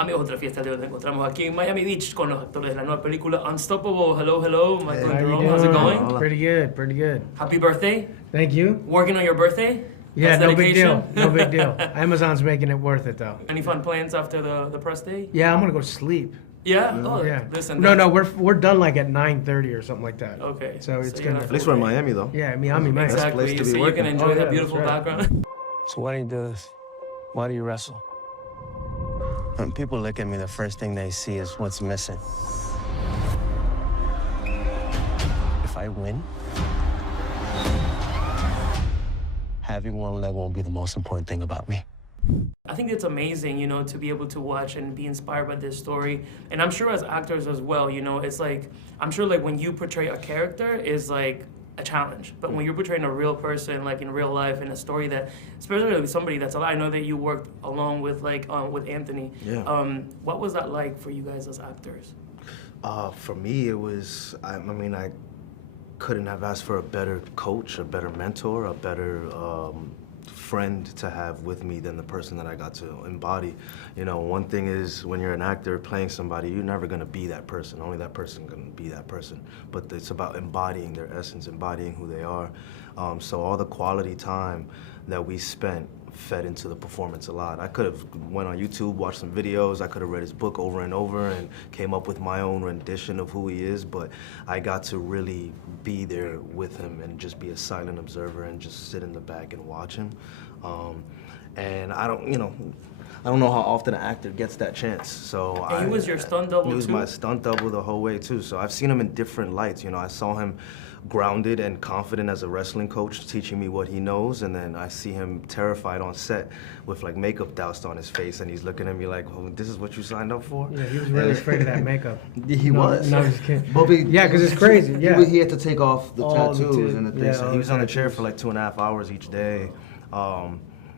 Amigos, otra fiesta de hoy nos encontramos aquí en Miami Beach con los actores de la nueva película Unstoppable. Hello, hello, Michael and Jerome. How's it going? Hola. Pretty good, pretty good. Happy birthday. Thank you. Working on your birthday? Yeah, That's no big deal. dedication? No big deal. Amazon's making it worth it though. Any fun plans after the press day? Yeah, I'm gonna go sleep. Yeah? Oh, Yeah. listen. No, we're done like at 9:30 or something like that. Okay. So it's you're gonna. not At least we're in Miami, though. Yeah, Miami, man. Exactly. Exactly. place to be So you can working. enjoy Oh, that yeah, beautiful that's right. background. So why do you do this? Why do you wrestle? When people look at me, the first thing they see is what's missing. If I win, having one leg won't be the most important thing about me. I think it's amazing, you know, to be able to watch and be inspired by this story. And I'm sure as actors as well, you know, it's like, I'm sure like when you portray a character is like a challenge. But when you're portraying a real person, like in real life, in a story that, especially with somebody that's alive, I know that you worked along with like, with Anthony. Yeah. What was that like for you guys as actors? For me, it was, I mean, I couldn't have asked for a better coach, a better mentor, a better friend to have with me than the person that I got to embody. You know, one thing is when you're an actor playing somebody, you're never gonna be that person. Only that person can be that person. But it's about embodying their essence, embodying who they are. So all the quality time that we spent fed into the performance a lot. I could have went on YouTube, watched some videos, I could have read his book over and over and came up with my own rendition of who he is, but I got to really be there with him and just be a silent observer and just sit in the back and watch him. And I don't know how often an actor gets that chance. So And he was your stunt double He was too? my stunt double the whole way too. So I've seen him in different lights. You know, I saw him grounded and confident as a wrestling coach, teaching me what he knows, and then I see him terrified on set with like makeup doused on his face, and he's looking at me like, "Oh, this is what you signed up for?" Yeah, he was really afraid of that makeup. He No, was. no, I'm just kidding. But Yeah, 'cause it's crazy, yeah. He had to take off the All the tattoos and the things. yeah, So all he was the on the chair tattoos. for like 2.5 hours each day.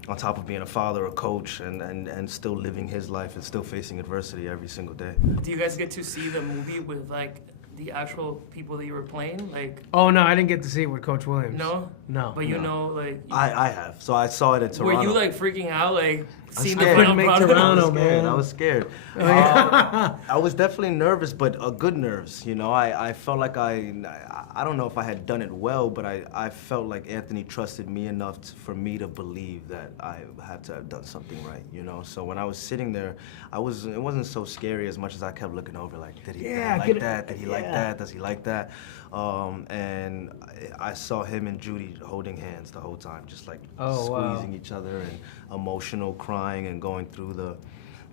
On top of being a father, a coach, and still living his life and still facing adversity every single day. Do you guys get to see the movie with like the actual people that you were playing? Like, Oh no, I didn't get to see it with Coach Williams. no? No. But you No. know, like, I have. So I saw it in Toronto. were you like freaking out, like seeing the scared. final Make product? Toronto, I was scared. man. I was scared. Oh, yeah. I was definitely nervous, but good nerves. You know, I felt like I don't know if I had done it well, but I felt like Anthony trusted me enough for me to believe that I had to have done something right. You know, so when I was sitting there, it wasn't so scary as much as I kept looking over, like, did he like that? Did he like that? Does he like that? And I saw him and Judy holding hands the whole time, just like squeezing each other and emotional, crying and going through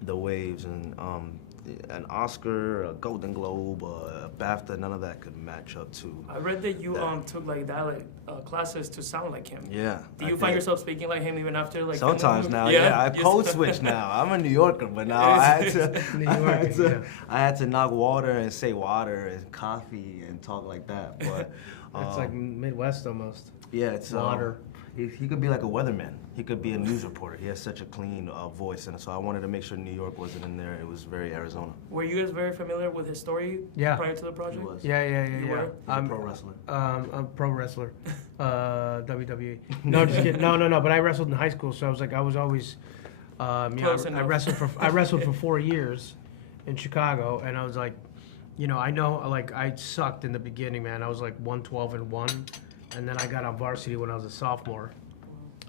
the waves. And an Oscar, a Golden Globe, a BAFTA, none of that could match up to. I read that you that. took like dialect classes to sound like him. Yeah. Do you find yourself speaking like him even after like? Sometimes filming? now, yeah. I code switch now. I'm a New Yorker, but now I had to knock water and say water and coffee and talk like that. But It's like Midwest almost. yeah, it's Water. He could be like a weatherman. He could be a news reporter. He has such a clean voice, and so I wanted to make sure New York wasn't in there. It was very Arizona. Were you guys very familiar with his story Yeah. prior to the project? He was. Yeah. You yeah. were? He's a pro wrestler. I'm a pro wrestler, WWE. No, just kidding. No. But I wrestled in high school, so I was always. Close I enough. wrestled for 4 years in Chicago, and I was like, you know, I know, like I sucked in the beginning, man. I was like 112-1, and then I got on varsity when I was a sophomore,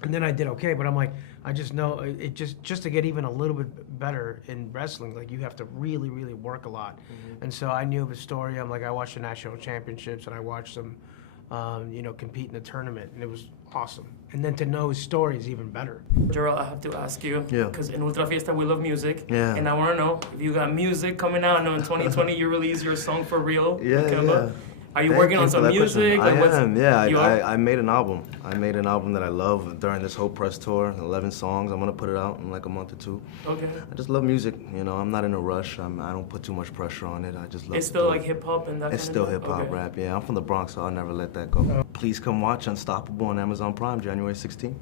and then I did okay. But I'm like, I just know it just to get even a little bit better in wrestling, like you have to really, really work a lot. Mm-hmm. And so I knew of his story. I'm like, I watched the national championships, and I watched him, compete in the tournament, and it was awesome. And then to know his story is even better. Jharrel, I have to ask you, Yeah. because in Ultra Fiesta we love music, Yeah. and I want to know if you got music coming out. I know in 2020 you released your song For Real. Yeah, Kemba. yeah. Are you Thank working you on for some that question. music? Like, I am, yeah. You are? I made an album. I made an album that I love during this whole press tour, 11 songs. I'm gonna put it out in like a month or two. Okay. I just love music, you know, I'm not in a rush. I don't put too much pressure on it. I just love It's to still do like it. hip hop and that It's kind still of hip hop okay. rap, yeah. I'm from the Bronx, so I'll never let that go. Please come watch Unstoppable on Amazon Prime, January 16th.